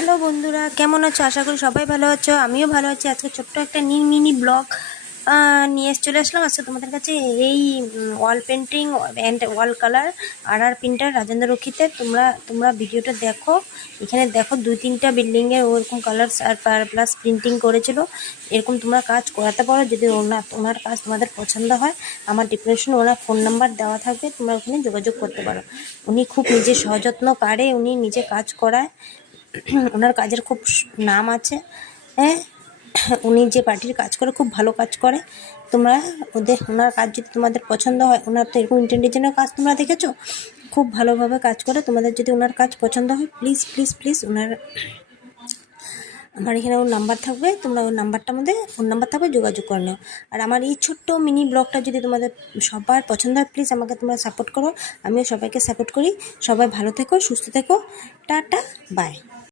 Hello বন্ধুরা, কেমন আছো? আশা করি সবাই ভালো আছো। আমিও ভালো আছি। আজকে ছোট্ট একটা মিনি ব্লগ নিয়ে চলে আসলাম আজকে তোমাদের কাছে। এই wall painting and wall colour আর প্রিন্টার রাজেন্দ্র রক্ষিতে তোমরা ভিডিওটা দেখো। এখানে দেখো 2-3টা বিল্ডিংয়ে ওরকম কালার আর প্লাস প্রিন্টিং করেছিল। এরকম তোমরা কাজ করাতে পারো যদি ওনার কাজ তোমাদের পছন্দ হয়। আমার ডেসক্রিপশনে ওনার ফোন নাম্বার দেওয়া থাকবে, তোমরা ওখানে যোগাযোগ করতে পারো। উনি খুব নিজে সযত্ন কারে উনি নিজে কাজ করায়। ওনার কাজের খুব নাম আছে। হ্যাঁ, উনি যে পার্টির কাজ করে খুব ভালো কাজ করে। তোমরা ওনার কাজ যদি তোমাদের পছন্দ হয়, ওনার তো এরকম ইন্টেলিজেন্টের কাজ তোমরা দেখেছো, খুব ভালোভাবে কাজ করে। তোমাদের যদি ওনার কাজ পছন্দ হয়, প্লিজ প্লিজ প্লিজ আমার এখানে ওর নাম্বার থাকবে, তোমরা ওর নাম্বারটার মধ্যে ফোন নাম্বার থাকবে, যোগাযোগ করে নাও। আর আমার এই ছোট্ট মিনি ব্লগটা যদি তোমাদের সবার পছন্দ হয়, প্লিজ আমাকে তোমরা সাপোর্ট করো। আমিও সবাইকে সাপোর্ট করি। সবাই ভালো থেকো, সুস্থ থেকো। Tata, by.